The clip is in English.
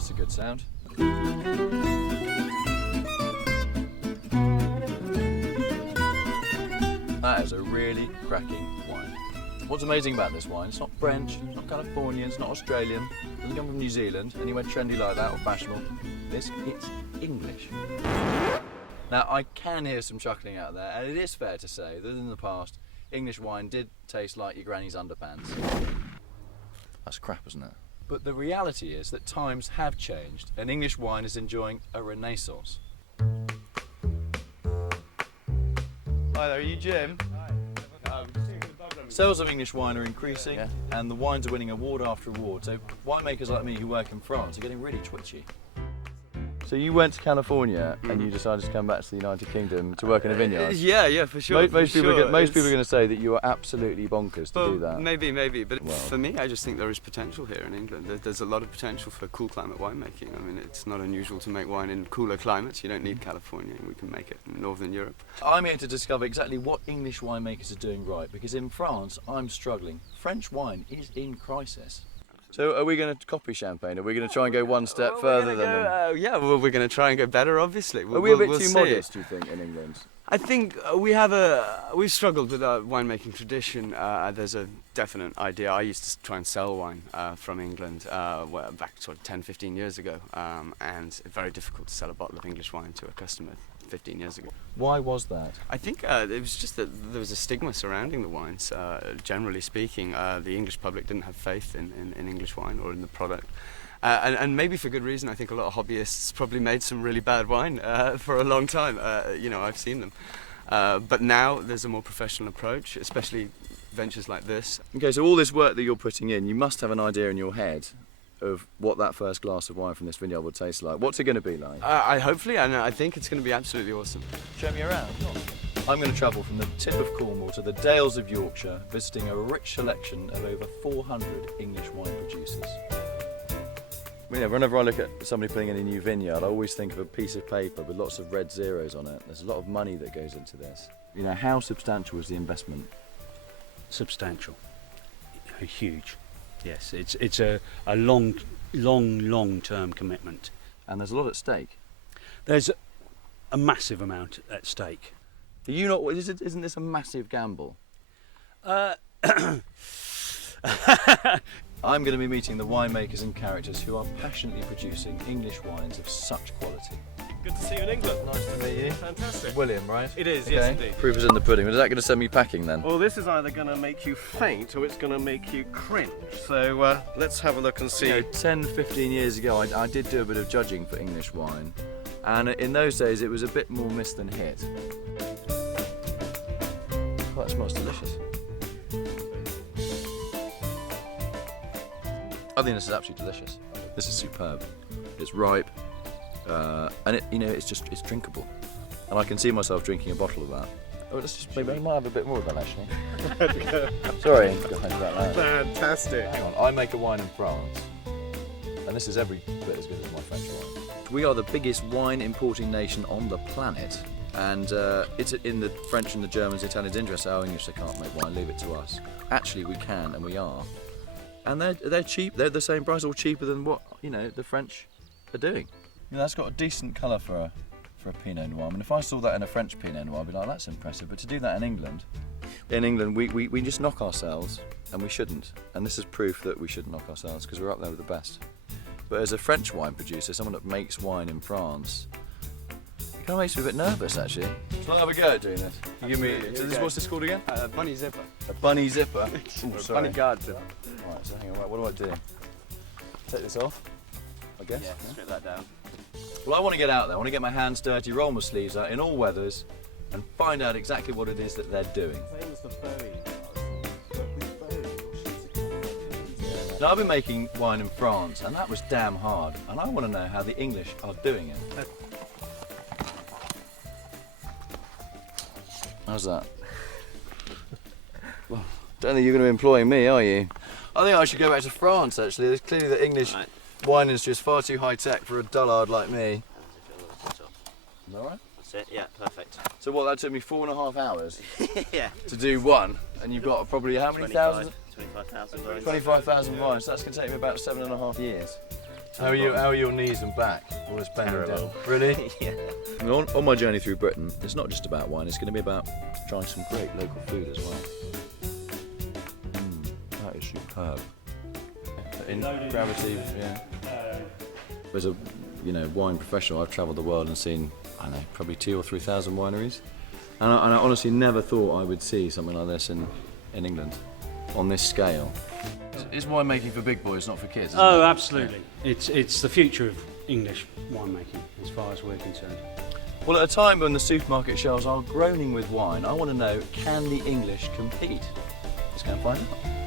That's a good sound. That is a really cracking wine. What's amazing about this wine, it's not French, it's not Californian, it's not Australian, it doesn't come from New Zealand, anywhere trendy like that or fashionable. It's English. Now I can hear some chuckling out there, and it is fair to say that in the past, English wine did taste like your granny's underpants. That's crap, isn't it? But the reality is that times have changed, and English wine is enjoying a renaissance. Hi there, are you Jim? Sales of English wine are increasing, and the wines are winning award after award, so winemakers like me who work in France are getting really twitchy. So you went to California and you decided to come back to the United Kingdom to work in a vineyard? Yeah, for sure. Most people are going to say that you are absolutely bonkers to do that. Maybe, but for me, I just think there is potential here in England. There's a lot of potential for cool climate winemaking. I mean, it's not unusual to make wine in cooler climates. You don't need California, we can make it in Northern Europe. I'm here to discover exactly what English winemakers are doing right, because in France, I'm struggling. French wine is in crisis. So are we going to copy Champagne? Are we going to try and go one step further than them? Yeah, well, we're going to try and go better, obviously. Are we a bit too modest, do you think, in England? I think we've struggled with our winemaking tradition. There's a definite idea. I used to try and sell wine from England back sort of 10, 15 years ago, and it's very difficult to sell a bottle of English wine to a customer 15 years ago. Why was that? I think it was just that there was a stigma surrounding the wines. Generally speaking, the English public didn't have faith in English wine or in the product. And maybe for good reason. I think a lot of hobbyists probably made some really bad wine for a long time. I've seen them. But now there's a more professional approach, especially ventures like this. Okay, so all this work that you're putting in, you must have an idea in your head of what that first glass of wine from this vineyard would taste like. What's it going to be like? Hopefully, I think it's going to be absolutely awesome. Show me around. I'm going to travel from the tip of Cornwall to the Dales of Yorkshire, visiting a rich selection of over 400 English wine producers. Whenever I look at somebody putting in a new vineyard, I always think of a piece of paper with lots of red zeros on it. There's a lot of money that goes into this. How substantial is the investment? Substantial. Huge. Yes, it's a long-term commitment. And there's a lot at stake. There's a massive amount at stake. Isn't this a massive gamble? I'm going to be meeting the winemakers and characters who are passionately producing English wines of such quality. Good to see you in England. Nice to meet you. Fantastic. William, right? It is, okay. yes indeed. Proof is in the pudding. Is that going to send me packing then? Well, this is either going to make you faint or it's going to make you cringe. So let's have a look and see. 10, 15 years ago, I did do a bit of judging for English wine. And in those days, it was a bit more miss than hit. Oh, that smells delicious. I think this is absolutely delicious. This is superb. It's ripe, and it's drinkable. And I can see myself drinking a bottle of that. Oh, maybe I might have a bit more of that actually. Sorry about that. Fantastic. Hang on, I make a wine in France, and this is every bit as good as my French wine. We are the biggest wine importing nation on the planet, and it's in the French and the Germans, the Italians' interest. Oh, English, they can't make wine, leave it to us. Actually, we can, and we are. And they're cheap. They're the same price or cheaper than what the French are doing. That's got a decent colour for a Pinot Noir. I mean, if I saw that in a French Pinot Noir, I'd be like, that's impressive. But to do that in England, we just knock ourselves, and we shouldn't. And this is proof that we shouldn't knock ourselves because we're up there with the best. But as a French wine producer, someone that makes wine in France, it kind of makes me a bit nervous actually. So I'll have a go at doing this. What's this called again? A bunny zipper. A bunny zipper. Ooh, bunny guard zipper. Right, so hang on, what do I do? Take this off, I guess? Yeah, strip that down. Well, I want to get out there, I want to get my hands dirty, roll my sleeves out in all weathers and find out exactly what it is that they're doing. Now, I've been making wine in France and that was damn hard, and I want to know how the English are doing it. How's that? Well, don't think you're going to be employing me, are you? I think I should go back to France actually. There's clearly the English wine industry is far too high tech for a dullard like me. Is that right? That's it, yeah, perfect. So what, that took me 4.5 hours Yeah. to do one, and you've got probably how many thousand? 25,000 wines. 25,000 wines, so that's going to take me about 7.5 years. How are your knees and back? Always bending down. Terrible. Really? Yeah. I mean, on my journey through Britain, it's not just about wine. It's going to be about trying some great local food as well. That is superb. In gravity, yeah. As a wine professional, I've travelled the world and seen, I don't know, probably 2,000 or 3,000 wineries, and I honestly never thought I would see something like this in England on this scale. It's winemaking for big boys, not for kids. Isn't Oh, it? absolutely. It's the future of English winemaking, as far as we're concerned. Well, at a time when the supermarket shelves are groaning with wine, I want to know, can the English compete? Let's go and find out.